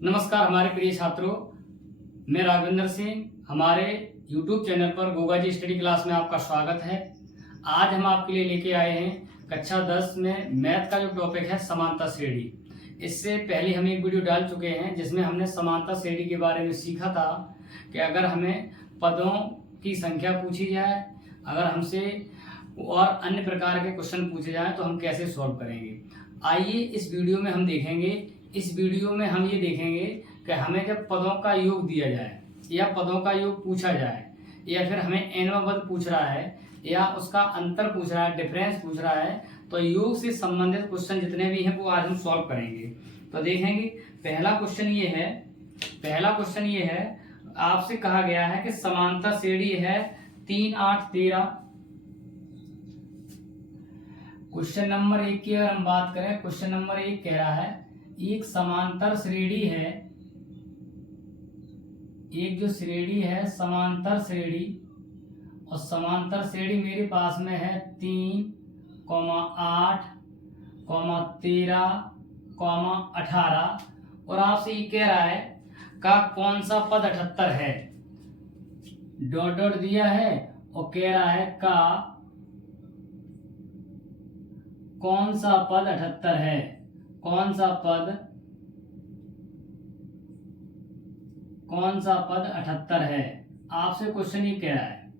नमस्कार हमारे प्रिय छात्रों, मैं राघवेंद्र सिंह। हमारे YouTube चैनल पर गोगा जी स्टडी क्लास में आपका स्वागत है। आज हम आपके लिए लेके आए हैं कक्षा 10 में मैथ का जो टॉपिक है समांतर श्रेणी। इससे पहले हम एक वीडियो डाल चुके हैं जिसमें हमने समांतर श्रेणी के बारे में सीखा था कि अगर हमें पदों की संख्या पूछी जाए, अगर हमसे और अन्य प्रकार के क्वेश्चन पूछे जाएं तो हम कैसे सॉल्व करेंगे। आइए इस वीडियो में हम देखेंगे। इस वीडियो में हम ये देखेंगे कि हमें जब पदों का योग दिया जाए या पदों का योग पूछा जाए या फिर हमें एनवा पद पूछ रहा है या उसका अंतर पूछ रहा है, डिफरेंस पूछ रहा है, तो योग से संबंधित क्वेश्चन जितने भी हैं वो आज हम सॉल्व करेंगे। तो देखेंगे पहला क्वेश्चन ये है, आपसे कहा गया है कि समांतर श्रेणी है 3 8 13। क्वेश्चन नंबर 1 की अगर हम बात करें, क्वेश्चन नंबर 1 कह रहा है एक समांतर श्रेणी है, एक जो श्रेणी है समांतर श्रेणी, और समांतर श्रेणी मेरे पास में है 3, 8, 13, 18, और आपसे ये कह रहा है का कौन सा पद 78 है। डॉट डॉट दिया है और कह रहा है का कौन सा पद 78 है, कौन सा पद 78 है। आपसे क्वेश्चन ये कह रहा है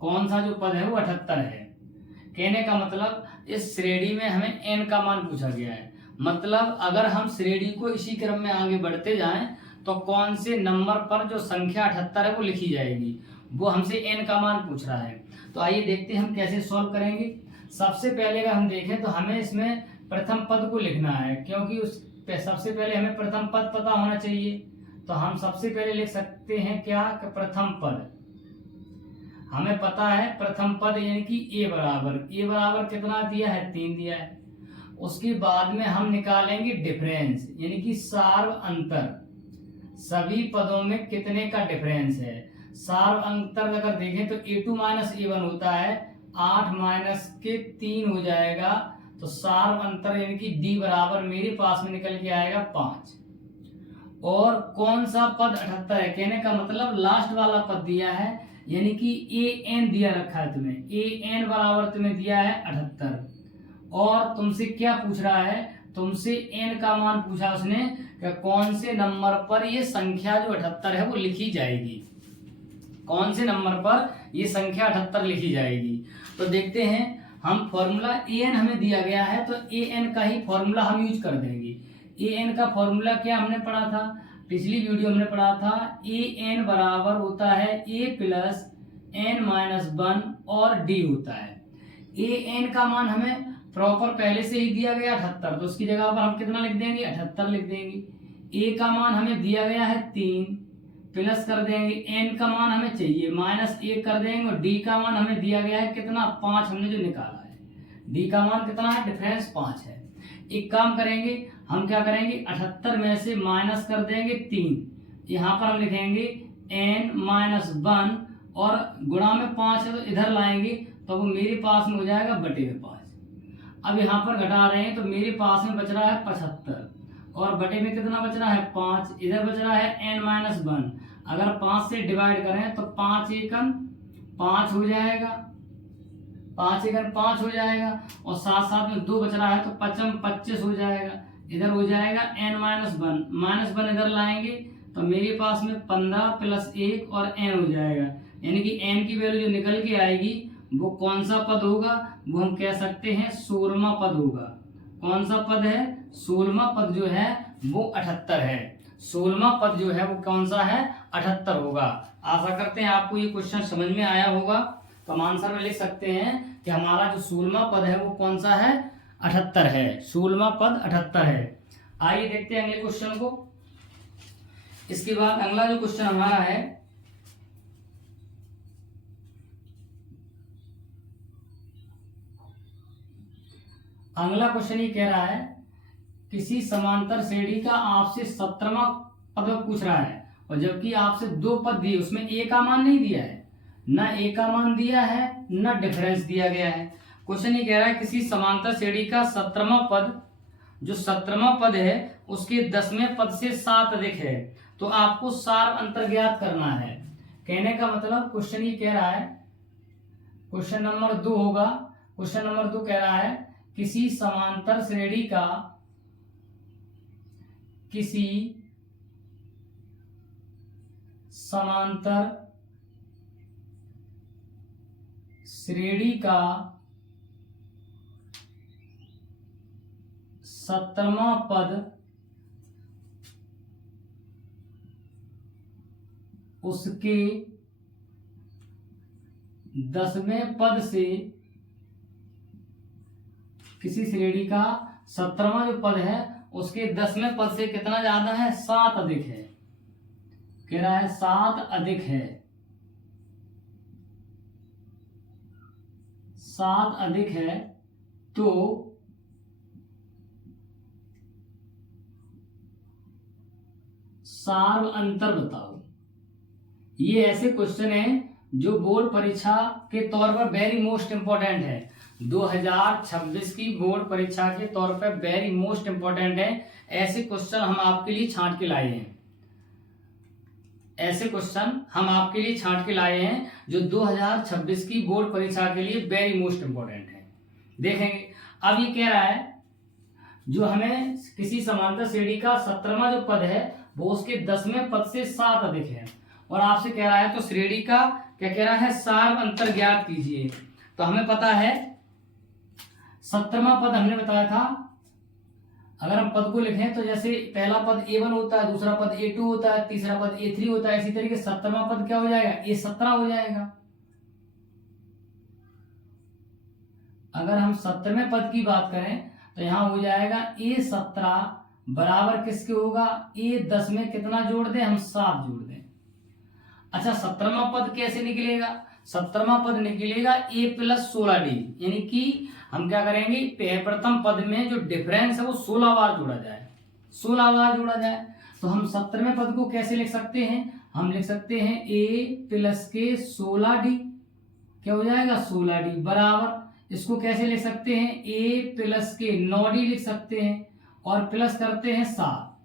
कौन सा जो पद है वो 78 है। कहने का मतलब इस श्रेणी में हमें n का मान पूछा गया है। मतलब अगर हम श्रेणी को इसी क्रम में आगे बढ़ते जाएं तो कौन से नंबर पर जो संख्या 78 है वो लिखी जाएगी, वो हमसे n का मान पूछ रहा है। तो आइए देखते हैं हम कैसे सॉल्व करेंगे। सबसे पहले अगर हम देखें तो हमें इसमें प्रथम पद को लिखना है, क्योंकि सबसे पहले हमें प्रथम पद पता होना चाहिए। तो हम सबसे पहले लिख सकते हैं क्या कि प्रथम पद हमें पता है। प्रथम पद यानी कि ए बराबर कितना दिया है, 3 दिया है। उसके बाद में हम निकालेंगे डिफरेंस यानी कि सार्व अंतर, सभी पदों में कितने का डिफरेंस है। सार्व अंतर अगर देखें तो a2 - a1 होता है, 8 माइनस के 3 हो जाएगा। तो सार्व अंतर यानी कि d बराबर मेरे पास में निकल के आएगा 5। और कौन सा पद 78 है, कहने का मतलब लास्ट वाला पद दिया है, यानी कि an दिया रखा है तुम्हें, an बराबर तुम्हें दिया है 78। और तुमसे क्या पूछ रहा है, तुमसे n का मान पूछा उसने कि कौन से नंबर पर ये संख्या जो 78 है वो लिखी जाएगी, कौन से नंबर पर ये संख्या 78 लिखी जाएगी। तो देखते हैं हम फॉर्मूला an हमें दिया गया है तो an का ही फॉर्मूला हम यूज कर देंगे। an का फॉर्मूला क्या हमने पढ़ा था, पिछली वीडियो हमने पढ़ा था an बराबर होता है a प्लस n माइनस 1 और d होता है। an का मान हमें प्रॉपर पहले से ही दिया गया 78, तो उसकी जगह पर हम कितना लिख देंगे, 78 लिख देंगे। a का मान हमें दिया गया है 3, प्लस कर देंगे, n का मान हमें चाहिए -1 कर देंगे, और d का मान हमें दिया गया है कितना, 5 हमने जो निकाला है। d का मान कितना है, डिफरेंस 5 है। एक काम करेंगे, हम क्या करेंगे 78 में से माइनस कर देंगे 3, यहाँ पर हम लिखेंगे n-1 और गुणा में 5 है तो इधर लाएंगे तो वो मेरे पास में हो जाएगा बटे में 5। अब यहाँ पर घटा रहे हैं तो मेरे पास में बच रहा है 75 और बटे में कितना बच रहा है 5, इधर बच रहा है n-1। अगर 5 से डिवाइड करें तो 5 एकम 5 हो जाएगा, 5 एकम 5 हो जाएगा, और साथ साथ में 2 बच रहा है तो 5 25 हो जाएगा। इधर हो जाएगा n-1 इधर लाएंगे तो मेरे पास में 15 प्लस 1 और n हो जाएगा, यानी कि n की वैल्यू जो निकल के आएगी वो कौन सा पद होगा, वो हम कह सकते हैं 16वां पद होगा। कौन सा पद है, 16वां पद जो है वो 78 है। 16वां पद जो है वो कौन सा है, 78 होगा। आशा करते हैं आपको ये क्वेश्चन समझ में आया होगा। तो हम आंसर में लिख सकते हैं कि हमारा जो 16वां पद है वो कौन सा है, 78 है। 16वां पद 78 है। आइए देखते हैं अगले क्वेश्चन को। इसके बाद अगला जो क्वेश्चन हमारा है, अगला क्वेश्चन ये कह रहा है किसी समांतर श्रेणी का आपसे 17वां पद पूछ रहा है, और जबकि आपसे 2 पद दिए उसमें a का मान नहीं दिया है, ना a का मान दिया है ना डिफरेंस दिया गया है। क्वेश्चन ये कह रहा है किसी समांतर श्रेणी का 17वां पद जो 17वां पद है उसके 10वें पद से 7 अधिक है, तो आपको सार अंतर ज्ञात करना है। कहने का मतलब क्वेश्चन ये कह रहा है, क्वेश्चन नंबर 2 होगा। क्वेश्चन नंबर 2 कह रहा है किसी समांतर श्रेणी का सत्रहवां पद उसके 10वें पद से, किसी श्रेणी का 17वां जो पद है उसके 10वें पद से कितना ज्यादा है? 7 अधिक है। कह रहा है 7 अधिक है, 7 अधिक है, तो सार अंतर बताओ। ये ऐसे क्वेश्चन है जो बोर्ड परीक्षा के तौर पर वेरी मोस्ट इंपॉर्टेंट है। 2026 की बोर्ड परीक्षा के तौर पर वेरी मोस्ट इंपॉर्टेंट है। ऐसे क्वेश्चन हम आपके लिए छांट के लाए हैं, ऐसे क्वेश्चन हम आपके लिए छांट के लाए हैं जो 2026 की बोर्ड परीक्षा के लिए वेरी मोस्ट इंपॉर्टेंट है। देखेंगे अब ये कह रहा है जो हमें किसी समांतर श्रेणी का 17वां जो पद है वो उसके 10वें पद से 7 अधिक है, और आपसे कह रहा है तो श्रेणी का क्या कह रहा है? सार अंतर ज्ञात कीजिए। तो हमें पता है 17वां पद हमने बताया था, अगर हम पद को लिखें तो जैसे पहला पद A1 होता है, दूसरा पद A2 होता है, तीसरा पद A3 होता है, इसी तरीके 17वां पद क्या हो जाएगा? A17 हो जाएगा। अगर हम 17वें पद की बात करें तो यहां हो जाएगा A17 बराबर किसके होगा? A10 में कितना जोड़ दें हम? 7 जोड़ दें। अच्छा 17वां पद कैसे निकलेगा? 17वां पद निकलेगा A + 16D, यानी कि हम क्या करेंगे? प्रथम पद में जो डिफरेंस है वो 16 बार जोड़ा जाए, 16 बार जोड़ा जाए। तो हम 17वें पद को कैसे लिख सकते हैं? हम लिख सकते हैं A + के 16D, क्या हो जाएगा? 16D बराबर, इसको कैसे लिख सकते हैं? A + के 9D लिख सकते हैं, और प्लस करते हैं 7।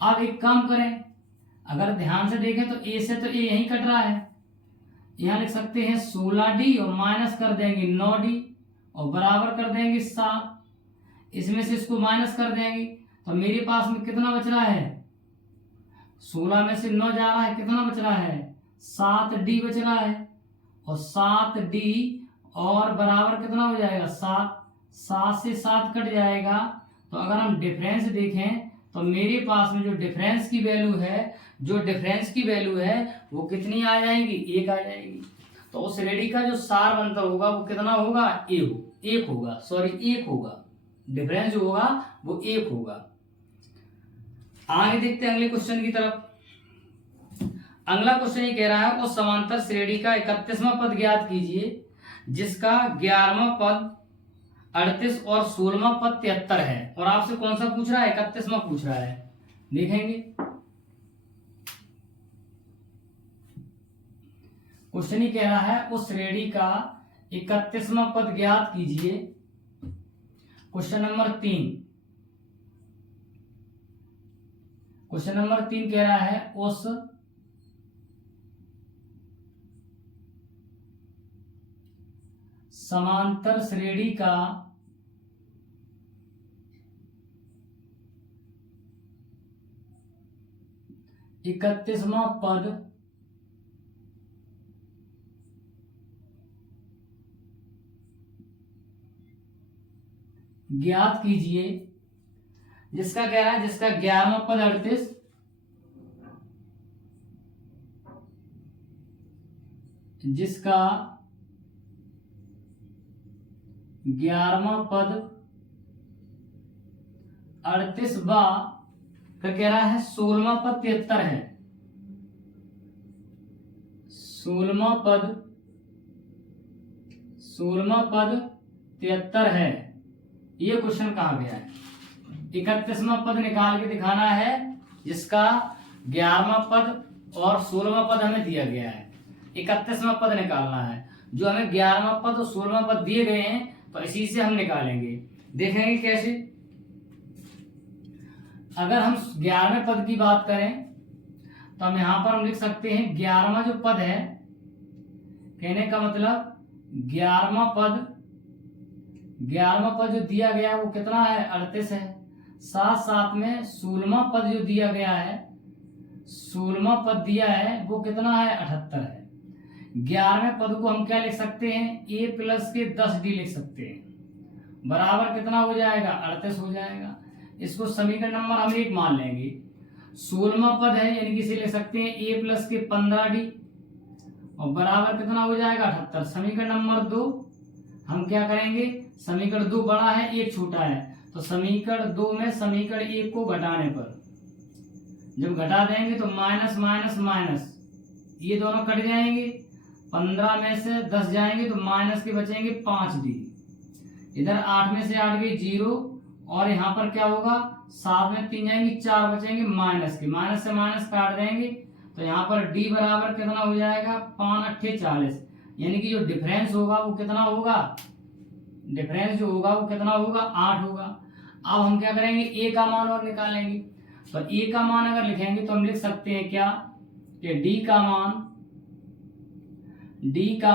अब एक काम करें, अगर ध्यान से देखें तो A से तो A यहीं कट रहा है, यहां लिख सकते हैं 16D और माइनस कर देंगे 9D और बराबर कर देंगे 7। इसमें से इसको माइनस कर देंगे तो मेरे पास में कितना बच रहा है? 16 में से 9 जा रहा है, कितना बच रहा है? 7D बच रहा है, और 7D और बराबर कितना हो जाएगा? 7। 7 से 7 कट जाएगा, तो अगर हम डिफरेंस देखें तो मेरे पास में जो डिफरेंस की वैल्यू है वो कितनी आ जाएगी? 1 आ जाएगी। तो उस श्रेणी का जो सार अंतर होगा वो कितना होगा? 1 होगा। डिफरेंस जो होगा वो 1 होगा। आगे देखते हैं अगले क्वेश्चन की तरफ। अगला क्वेश्चन ये कह रहा है उस समांतर श्रेणी का 31वां पद ज्ञात कीजिए जिसका 11वां पद 38 और 16वां पद 73 है। और आपसे कौन सा पूछ रहा है? 31वां पूछ रहा है। देखेंगे क्वेश्चन ही कह रहा है उस श्रेणी का 31वां पद ज्ञात कीजिए। क्वेश्चन नंबर 3 कह रहा है उस समांतर श्रेणी का 31वां पद ज्ञात कीजिए, जिसका कह रहा है जिसका 11वां पद 38, जिसका 11वां पद 38वां का कह रहा है 16वां पद 73 है। 16वां पद 73 है। ये क्वेश्चन कहा गया है। 31वां पद निकाल के दिखाना है जिसका 11वां पद और 16वां पद हमें दिया गया है। 31वां पद निकालना है। जो हमें 11वां पद और 16वां पद दिए गए हैं तो इसी से हम निकालेंगे। देखेंगे कैसे। अगर हम 11वें पद की बात करें तो हम यहाँ पर हम लिख सकते हैं 11वां जो पद है, कहने का मतलब 11वां पद जो दिया गया है वो कितना है, 38 है। साथ साथ में 16वां पद जो दिया गया है, 16वां पद दिया है वो कितना है, 78 है। 11वें पद को हम क्या लिख सकते हैं, a प्लस के 10d लिख सकते हैं, बराबर कितना हो जाएगा, 38 हो जाएगा। इसको समीकरण नंबर हम 1 मान लेंगे। 16वां पद है यानी कि इसे लिख सकते हैं a प्लस के 15d और बराबर कितना हो जाएगा, 78। समीकरण नंबर 2 हम क्या करेंगे, समीकरण 2 बड़ा है 1 छोटा है, तो समीकरण 2 में समीकरण 1 को घटाने पर जब घटा देंगे तो माइनस माइनस माइनस ये दोनों कट जाएंगे, 15 में से 10 जाएंगे तो माइनस के बचेंगे 5d, इधर 8 में से 8 गई 0 और यहाँ पर क्या होगा, 7 में 3 जाएंगे 4 बचेंगे माइनस के, माइनस से माइनस काट देंगे तो यहाँ पर d बराबर कितना हो जाएगा, 5 अट्ठे 40, यानी कि जो डिफरेंस होगा वो कितना होगा, डिफरेंस जो होगा वो कितना होगा, 8 होगा। अब हम क्या करेंगे, a का मान और निकालेंगे। तो a का मान अगर लिखेंगे तो हम लिख सकते हैं क्या कि d का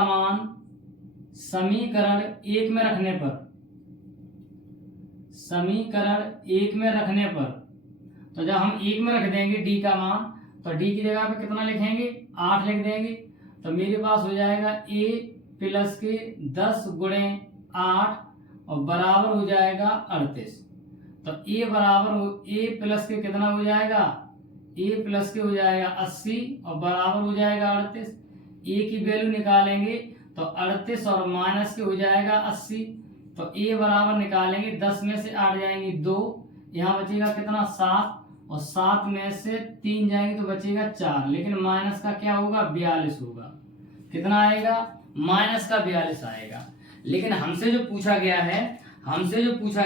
मान समीकरण 1 में रखने पर, समीकरण 1 में रखने पर, तो जब हम 1 में रख देंगे d का मान तो d की जगह पे कितना लिखेंगे, 8 लिख देंगे, तो मेरे पास हो जाएगा a प्लस के 10 गुणे 8 और बराबर हो जाएगा 38। तो a प्लस के कितना हो जाएगा, a प्लस के हो जाएगा 80 और बराबर हो जाएगा 38। a की वैल्यू निकालेंगे तो 38 और माइनस के हो जाएगा 80, तो a बराबर निकालेंगे 10 में से 8 जाएंगे 2, यहाँ बचेगा कितना 7 और 7 में से 3 जाएंगे तो बचेगा 4, लेकिन माइनस का क्या होगा, 42 होगा। कितना आएगा, माइनस का 42 आएगा। लेकिन हमसे जो पूछा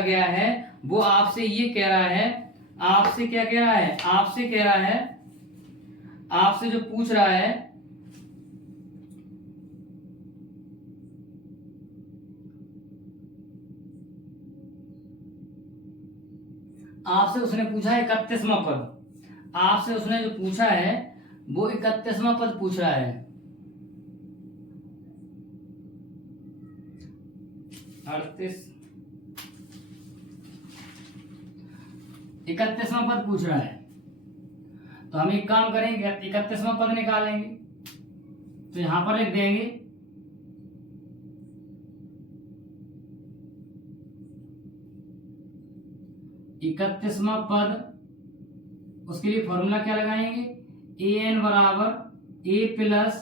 गया है वो आपसे ये कह रहा है, आपसे क्या कह रहा है, आपसे जो पूछ रहा है, आपसे उसने पूछा है 31वां पद, आपसे उसने जो पूछा है वो 31वां पद पूछ रहा है, 31वां पद पूछ रहा है। तो हम एक काम करेंगे, 31वां पद निकालेंगे, तो यहां पर लिख देंगे 31वां पद, उसके लिए फॉर्मूला क्या लगाएंगे, an बराबर a प्लस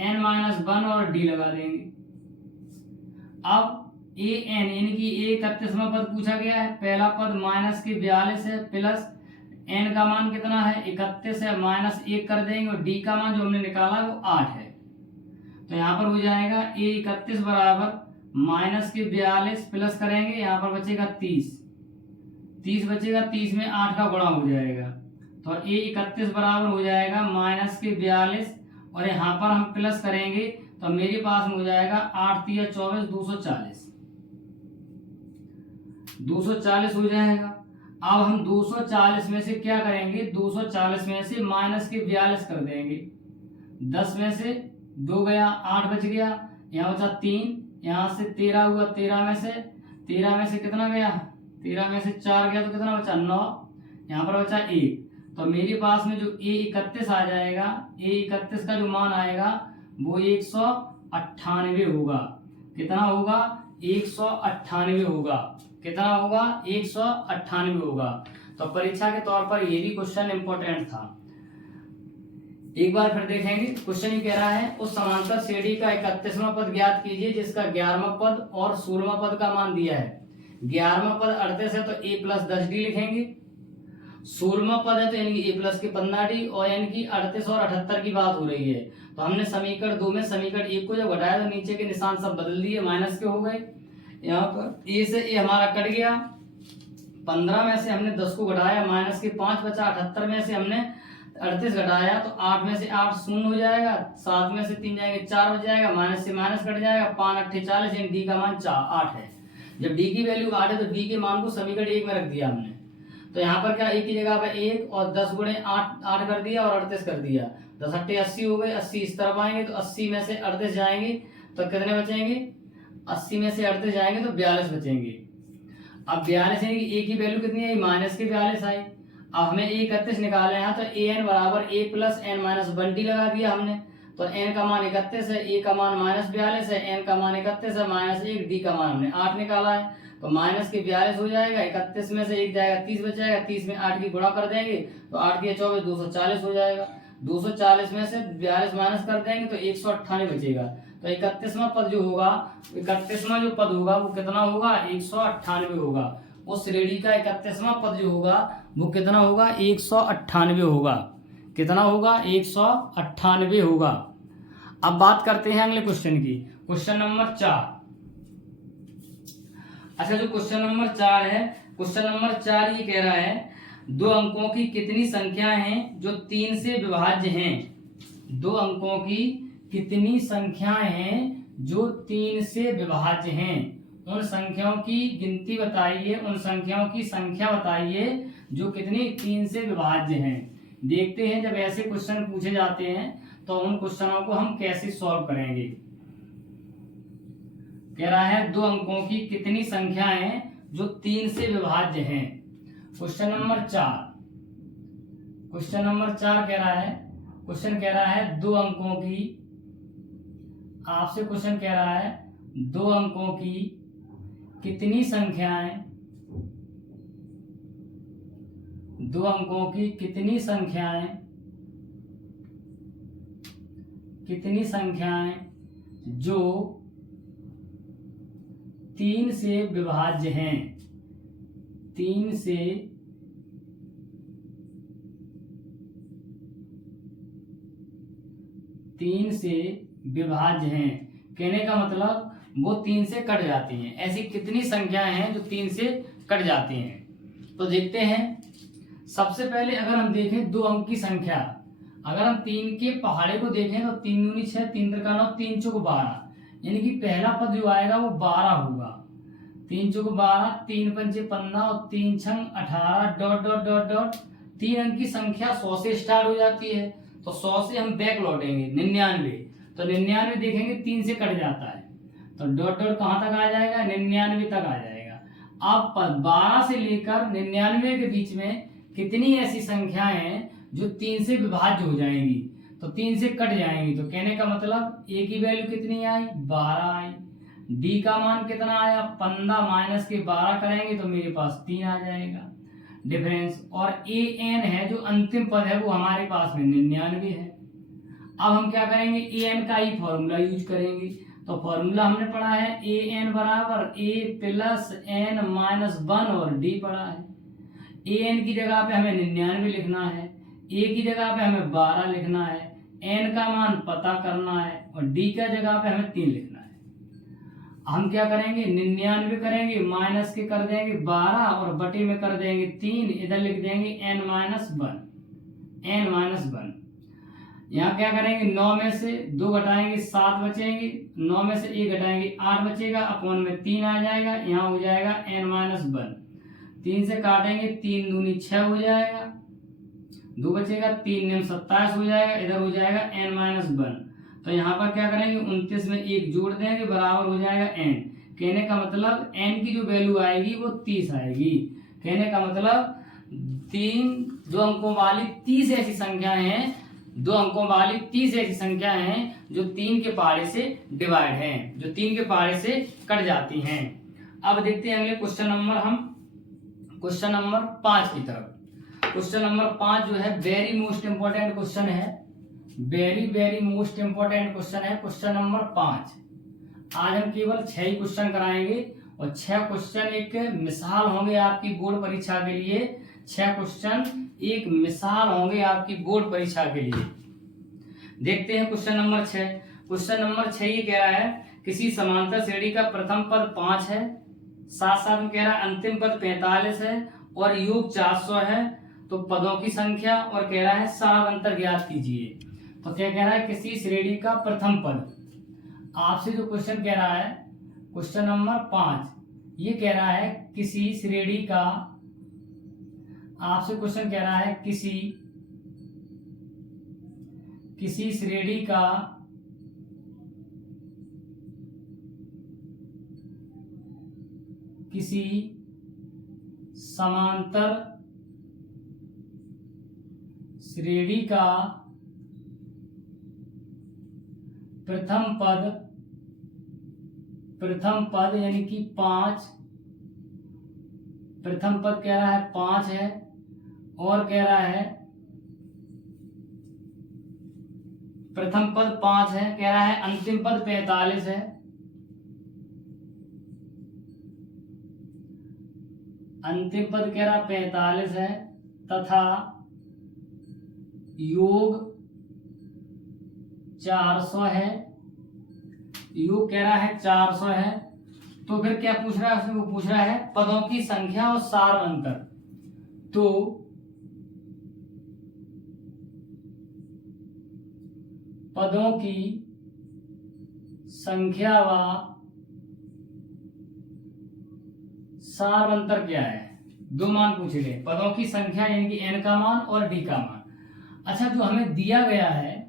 n माइनस 1 और d लगा देंगे। अब an यानी कि 31वां पद पूछा गया है, पहला पद माइनस के 42 है, प्लस n का मान कितना है 31 है, माइनस 1 कर देंगे और d का मान जो हमने निकाला वो 8 है। तो यहाँ पर हो जाएगा a 31 बराबर माइनस के 42 प्लस करेंगे, यहाँ पर बचेगा 30 बचेगा, 30 में 8 का गुणा हो जाएगा, तो a 31 बराबर हो जाएगा माइनस के 42 और यहाँ पर हम प्लस करेंगे तो मेरे पास में हो जाएगा 8 तिया 24 240 हो जाएगा। अब हम 240 में से क्या करेंगे, 240 में से माइनस के 42 कर देंगे, 10 में से 2 गया 8 बच गया, यहाँ बचा 3, यहाँ से 13 हुआ, 13 में से कितना गया, 13 में से 4 गया तो कितना बचा 9, यहाँ पर बचा 1। तो मेरे पास में जो a 31 आ जाएगा, a 31 का जो मान आएगा वो 198 होगा। कितना होगा, 198 होगा। कितना होगा, 198 होगा। तो परीक्षा के तौर पर ये भी क्वेश्चन इंपॉर्टेंट था। एक बार फिर देखेंगे, क्वेश्चन ही कह रहा है उस समांतर श्रेणी का 31वां पद ज्ञात कीजिए जिसका 11वां पद और 16वां पद का मान दिया है। 11वां पद 38 है तो a प्लस 10d लिखेंगे, 16वां पद है तो यानी कि a प्लस के 15d, और यानी कि 38 और 78 की बात हो रही है। तो हमने समीकरण 2 में समीकरण 1 को जब घटाया तो नीचे के निशान सब बदल दिए, माइनस के हो गए। यहाँ पर a से a हमारा कट गया, 15 में से हमने 10 को घटाया, माइनस के 5 बचा, 78 में से हमने 38 घटाया तो 8 में से 8 शून्य हो जाएगा, 7 में से 3 जाएंगे 4 बच जाएगा, माइनस से माइनस कट जाएगा, 5 अट्ठे 40, यानी d का मान 8 है। जब d की वैल्यू 8 है तो d के मान को समीकरण 1 में रख दिया हमने। तो यहाँ पर क्या एक की जगह पे 1 और 10 गुणे 8 8 कर दिया और 38 कर दिया, 10 अट्ठे 80 हो गए, 80 इस तरफ आएंगे तो 80 में से 38 जाएंगे तो कितने बचेंगे, 80 में से 38 जाएंगे तो 42 बचेंगे। अब 42 यानी कि ए की वैल्यू कितनी आई, माइनस की 42 आई। अब हमें ए 31 निकालना है तो ए एन बराबर ए प्लस एन माइनस 1 डी लगा दिया हमने, तो एन का मान 31 है, ए का मान माइनस 42 है, एन का मान 31 है माइनस 1, डी का मान हमने 8 निकाला है, तो माइनस के 42 हो जाएगा, 31 में से 1 जाएगा 30 बचेगा, 30 में 8 की गुणा कर देंगे तो 8 की 24 240 हो जाएगा, 240 में से 42 माइनस कर देंगे तो 198 बचेगा। तो 31वां पद जो होगा, 31वां जो पद होगा वो कितना होगा, 198 होगा। उस श्रेणी का 31वां पद जो होगा वो कितना होगा, 198 होगा। कितना होगा, 198 होगा। अब बात करते हैं अगले क्वेश्चन की, क्वेश्चन नंबर 4। अच्छा, जो क्वेश्चन नंबर 4 है, क्वेश्चन नंबर 4 ये कह रहा है 2 अंकों की कितनी संख्याएं हैं जो 3 से विभाज्य हैं। 2 अंकों की कितनी संख्याएं हैं जो 3 से विभाज्य हैं। उन संख्याओं की गिनती बताइए, उन संख्याओं की संख्या बताइए जो कितनी 3 से विभाज्य हैं। देखते हैं जब ऐसे क्वेश्चन पूछे जाते हैं तो उन क्वेश्चनों को हम कैसे सॉल्व करेंगे। कह रहा है 2 अंकों की कितनी संख्याएं हैं जो 3 से विभाज्य हैं। क्वेश्चन नंबर 4, क्वेश्चन नंबर 4 कह रहा है, क्वेश्चन कह रहा है 2 अंकों की, आपसे क्वेश्चन कह रहा है 2 अंकों की कितनी संख्याएं, 2 अंकों की कितनी संख्याएं, कितनी संख्याएं जो 3 से विभाज्य हैं। 3 से विभाज्य हैं। कहने का मतलब वो 3 से कट जाती हैं। ऐसी कितनी संख्याएं हैं जो 3 से कट जाती हैं। तो देखते हैं। सबसे पहले अगर हम देखें 2 अंक की संख्या, अगर हम 3 के पहाड़े को देखें तो 3 दूनी 6, 3 त्रिका 9, 3 चौक 12, यानी कि पहला पद जो आएगा वो 12 होगा। 3 चौक 12, 3 पंचे 15 और 3 छंग 18 डॉट डॉट डॉट डॉट। 3 अंक की संख्या 100 से स्टार्ट हो जाती है, तो 100 से हम बैक लौटेंगे 99, तो 99 देखेंगे 3 से कट जाता है, तो डॉट डॉट कहाँ तक आ जाएगा, 99 तक आ जाएगा। अब 12 से लेकर 99 के बीच में कितनी ऐसी संख्याएं हैं जो 3 से विभाज्य हो जाएंगी, तो 3 से कट जाएंगी। तो कहने का मतलब ए की वैल्यू कितनी आई, 12 आई। डी का मान कितना आया, 15 माइनस के 12 करेंगे तो मेरे पास 3 आ जाएगा डिफरेंस। और ए एन है जो अंतिम पद है वो हमारे पास में 99 है। अब हम क्या करेंगे, ए एन का ही फॉर्मूला यूज करेंगे। तो फॉर्मूला हमने पढ़ा है ए एन बराबर ए प्लस एन माइनस 1 और डी पढ़ा है। ए एन की जगह पे हमें 99 लिखना है, ए की जगह पे हमें 12 लिखना है, एन का मान पता करना है और डी का जगह पे हमें 3 लिखना है। हम क्या करेंगे, 99 करेंगे, माइनस के कर देंगे 12 और बटे में कर देंगे 3, इधर लिख देंगे एन माइनस 1। यहाँ क्या करेंगे, 9 में से 2 घटाएंगे 7 बचेंगे, 9 में से 1 घटाएंगे 8 बचेगा, अपॉन में 3 आ जाएगा, यहाँ हो जाएगा एन माइनस 1। 3 से काटेंगे, 3 दूनी 6 हो जाएगा, 2 बचेगा, 3 निम 27 हो जाएगा, इधर हो जाएगा एन माइनस 1। तो यहाँ पर क्या करेंगे, 29 में 1 जोड़ देंगे, बराबर हो जाएगा एन। कहने का मतलब एन की जो वैल्यू आएगी वो 30 आएगी। कहने का मतलब 2 अंकों वाली 30 ऐसी संख्याएं हैं, 2 अंकों वाली 30 ऐसी संख्याएं हैं जो 3 के पहाड़े से डिवाइड हैं, जो 3 के पहाड़े से कट जाती हैं। अब देखते हैं अगले क्वेश्चन नंबर, हम क्वेश्चन नंबर 5 की तरफ। क्वेश्चन नंबर 5 जो है वेरी मोस्ट इंपॉर्टेंट क्वेश्चन है, वेरी मोस्ट इंपॉर्टेंट क्वेश्चन है। क्वेश्चन नंबर 5 आज हम केवल 6 ही क्वेश्चन कराएंगे और 6 क्वेश्चन एक मिसाल होंगे आपकी बोर्ड परीक्षा के लिए। 6 क्वेश्चन एक मिसाल होंगे आपकी बोर्ड परीक्षा के लिए। देखते हैं क्वेश्चन नंबर 6। क्वेश्चन नंबर 6 ये कह रहा है किसी समांतर श्रेणी का प्रथम पद 5 है, साथ साथ में कह रहा है अंतिम पद 45 है और योग 400 है, तो पदों की संख्या और कह रहा है सार अंतर ज्ञात कीजिए। तो क्या कह रहा है, किसी श्रेणी का प्रथम पद। आपसे जो क्वेश्चन कह रहा है क्वेश्चन नंबर 5 ये कह रहा है किसी श्रेणी का आपसे क्वेश्चन कह रहा है किसी श्रेणी का किसी समांतर श्रेणी का प्रथम पद यानी कि 5, प्रथम पद कह रहा है 5 है, और कह रहा है प्रथम पद 5 है, कह रहा है अंतिम पद 45 है, अंतिम पद कह रहा 45 है, तथा योग 400 है, योग कह रहा है 400 है। तो फिर क्या पूछ रहा है उसमें, वो पूछ रहा है पदों की संख्या और सार अंतर। तो पदों की संख्या व सार अंतर क्या है, 2 मान पूछे गए, पदों की संख्या यानी कि n का मान और d का मान। अच्छा, जो हमें दिया गया है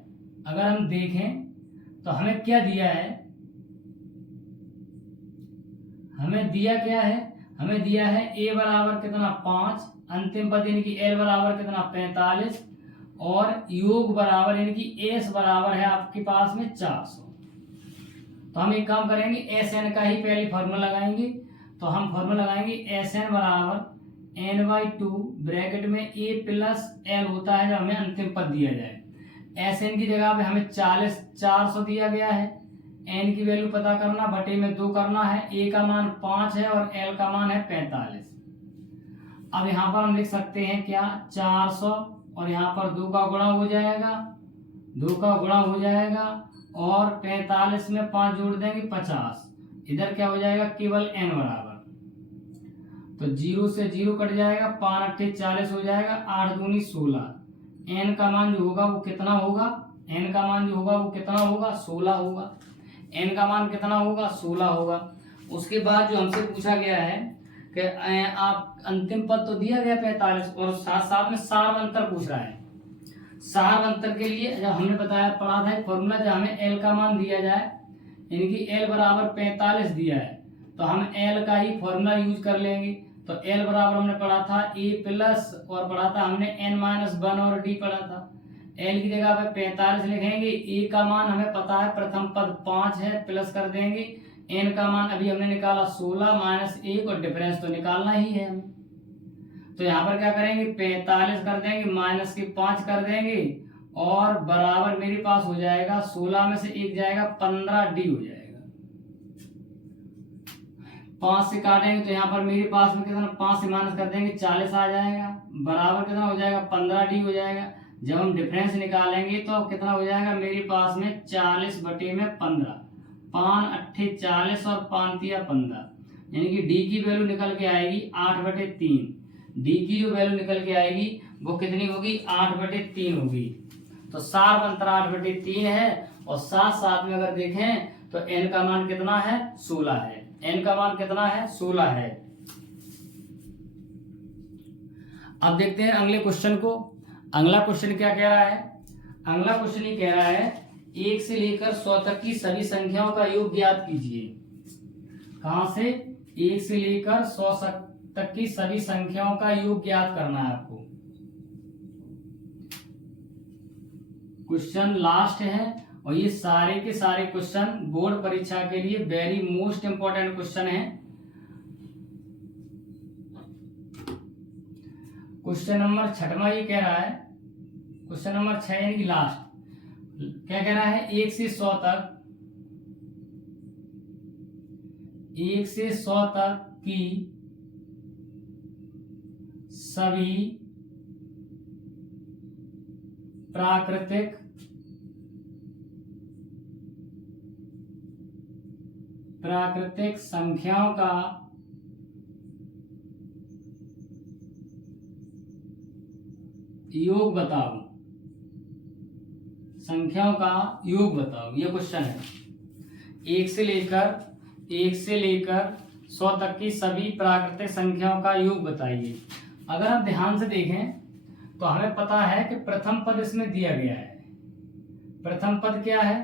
अगर हम देखें तो हमें क्या दिया है, हमें दिया क्या है, हमें दिया है a बराबर कितना 5, अंतिम पद यानी कि l बराबर कितना 45, और योग बराबर यानी कि s बराबर है आपके पास में 400। तो हम एक काम करेंगे, एस एन का ही पहले फॉर्मूला लगाएंगे। तो हम फॉर्मूला लगाएंगे एस एन बराबर n/2 ब्रैकेट में a प्लस l होता है जब हमें अंतिम पद दिया जाए। एस एन की जगह पे हमें 400 दिया गया है, n की वैल्यू पता करना, बटे में 2 करना है, a का मान 5 है और l का मान है 45। अब यहाँ पर हम लिख सकते हैं क्या, 400 और यहाँ पर 2 का गुणा हो जाएगा, 2 का गुणा हो जाएगा, और 45 में 5 जोड़ देंगे 50, इधर क्या हो जाएगा केवल n बराबर, तो 0 से 0 कट जाएगा, 5 8 40 हो जाएगा, 8 दूनी 16। n का मान जो होगा वो कितना होगा, n का मान जो होगा वो कितना होगा 16 होगा, n का मान कितना होगा 16 होगा। उसके बाद जो हमसे पूछा गया है कि आप अंतिम पद तो दिया गया 45 और साथ साथ में सार अंतर पूछ रहा है। सार अंतर के लिए जब हमने बताया पढ़ा था फॉर्मूला, जब हमें l का मान दिया जाए यानी कि l बराबर 45 दिया है तो हम l का ही फॉर्मूला यूज कर लेंगे। तो l बराबर हमने पढ़ा था a प्लस, और पढ़ा था हमने n-1 और d पढ़ा था। l की जगह पे 45 लिखेंगे, a का मान हमें पता है प्रथम पद 5 है, प्लस कर देंगे, n का मान अभी हमने निकाला 16 माइनस 1, और डिफरेंस तो निकालना ही है हमें। तो यहाँ पर क्या करेंगे 45 कर देंगे, माइनस के 5 कर देंगे, और बराबर मेरे पास हो जाएगा 16 में से 1 जाएगा 15d हो जाएगा। 5 से काटेंगे तो यहाँ पर मेरे पास में कितना, 5 से माइनस कर देंगे 40 आ जाएगा, बराबर कितना हो जाएगा 15d हो जाएगा। जब हम डिफरेंस निकालेंगे तो कितना हो जाएगा मेरे पास में 40 बटे में 15, 5 8 40 और 5 3 15, यानी कि d की वैल्यू निकल के आएगी 8/3। d की जो वैल्यू निकल के आएगी वो कितनी होगी 8/3 होगी। तो सार अंतर 8/3 है, और साथ साथ में अगर देखें तो n का मान कितना है 16 है, n का मान कितना है 16 है। अब देखते हैं अगले क्वेश्चन को। अगला क्वेश्चन क्या कह रहा है, अगला क्वेश्चन ये कह रहा है 1 से लेकर 100 तक की सभी संख्याओं का योग ज्ञात कीजिए। कहां से, 1 से लेकर 100 तक की सभी संख्याओं का योग ज्ञात करना है आपको। क्वेश्चन लास्ट है, और ये सारे के सारे क्वेश्चन बोर्ड परीक्षा के लिए वेरी मोस्ट इंपॉर्टेंट क्वेश्चन है। क्वेश्चन नंबर 6वां ये कह रहा है, क्वेश्चन नंबर 6 यानी कि लास्ट, क्या कह रहा है 1 से 100 तक, 1 से 100 तक की सभी प्राकृतिक संख्याओं का योग बताओ, संख्याओं का योग बताओ, ये क्वेश्चन है। 1 से लेकर 100 तक की सभी प्राकृतिक संख्याओं का योग बताइए। अगर हम ध्यान से देखें तो हमें पता है कि प्रथम पद इसमें दिया गया है। प्रथम पद क्या है,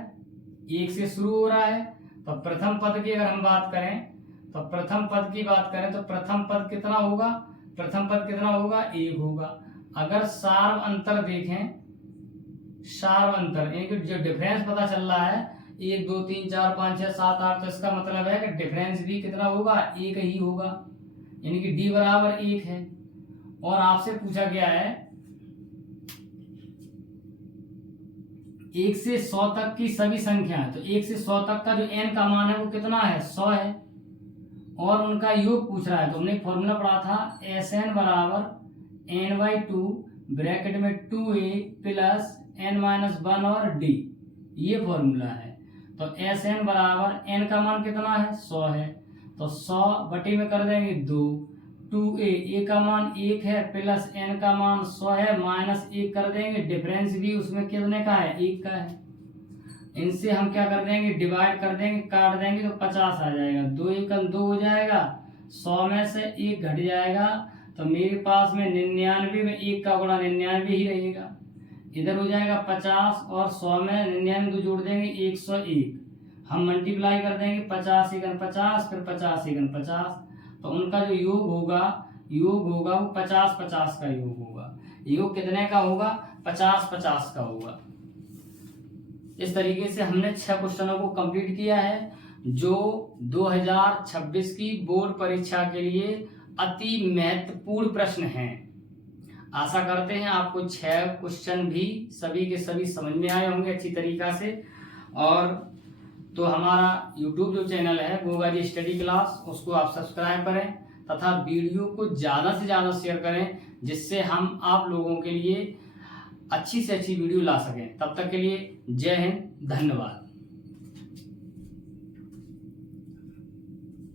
1 से शुरू हो रहा है। तो प्रथम पद की अगर हम बात करें तो प्रथम पद की बात करें तो प्रथम पद कितना होगा, प्रथम पद कितना होगा, 1 होगा। अगर सार्व अंतर देखें, सार्व अंतर यानी कि जो डिफरेंस पता चल रहा है 1 2 3 4 5 6 7 8, तो इसका मतलब है कि डिफरेंस भी कितना होगा, 1 ही होगा, यानी कि d बराबर 1 है। और आपसे पूछा गया है 1 से 100 तक की सभी संख्याएं, तो 1 से 100 तक का जो n का मान है वो कितना है, 100 है। और उनका योग पूछ रहा है, तो हमने फॉर्मूला पढ़ा था Sn बराबर n/2 ब्रैकेट में 2a प्लस n-1 और d, ये फॉर्मूला है। तो Sn बराबर n का मान कितना है, 100 है, तो 100 बटे में कर देंगे 2, 2a का मान 1 है प्लस n का मान 100 है, माइनस 1 कर देंगे, डिफरेंस भी उसमें कितने का है, 1 का है। इनसे हम क्या कर देंगे, डिवाइड कर देंगे, काट देंगे तो 50 आ जाएगा, 2 1 2 हो जाएगा, 100 में से 1 घट जाएगा, तो मेरे पास में 99 में 1 का गुणा 99 ही रहेगा। इधर हो जाएगा 50 और 100 में 99 जोड़ देंगे 101, हम मल्टीप्लाई कर देंगे 50 1 50 फिर 50 1 50, तो उनका जो योग होगा वो 50 50 का योग होगा। योग कितने का होगा, 50 50 का होगा। इस तरीके से हमने 6 क्वेश्चनों को कंप्लीट किया है, जो 2026 की बोर्ड परीक्षा के लिए अति महत्वपूर्ण प्रश्न हैं। आशा करते हैं आपको 6 क्वेश्चन भी सभी के सभी समझ में आए होंगे अच्छी तरीका से। और तो हमारा YouTube जो चैनल है गोगा जी स्टडी क्लास, उसको आप सब्सक्राइब करें तथा वीडियो को ज़्यादा से ज़्यादा शेयर करें, जिससे हम आप लोगों के लिए अच्छी से अच्छी वीडियो ला सकें। तब तक के लिए जय हिंद, धन्यवाद।